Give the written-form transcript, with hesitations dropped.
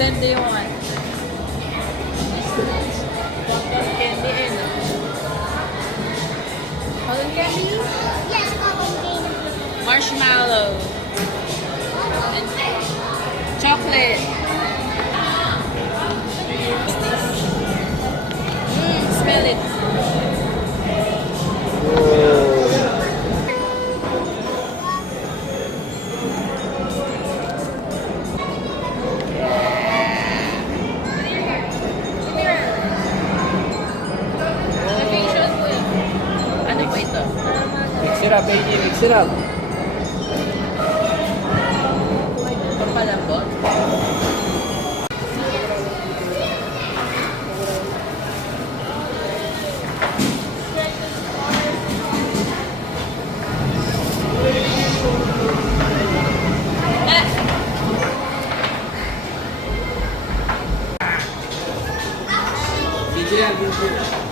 scent do you want? Cotton candy and cotton candy? Yes, cotton candy. Marshmallow. And chocolate. Smell it. Ano ba ito? Mix it up, baby. Mix it up. Pampalambot? Video yan, video.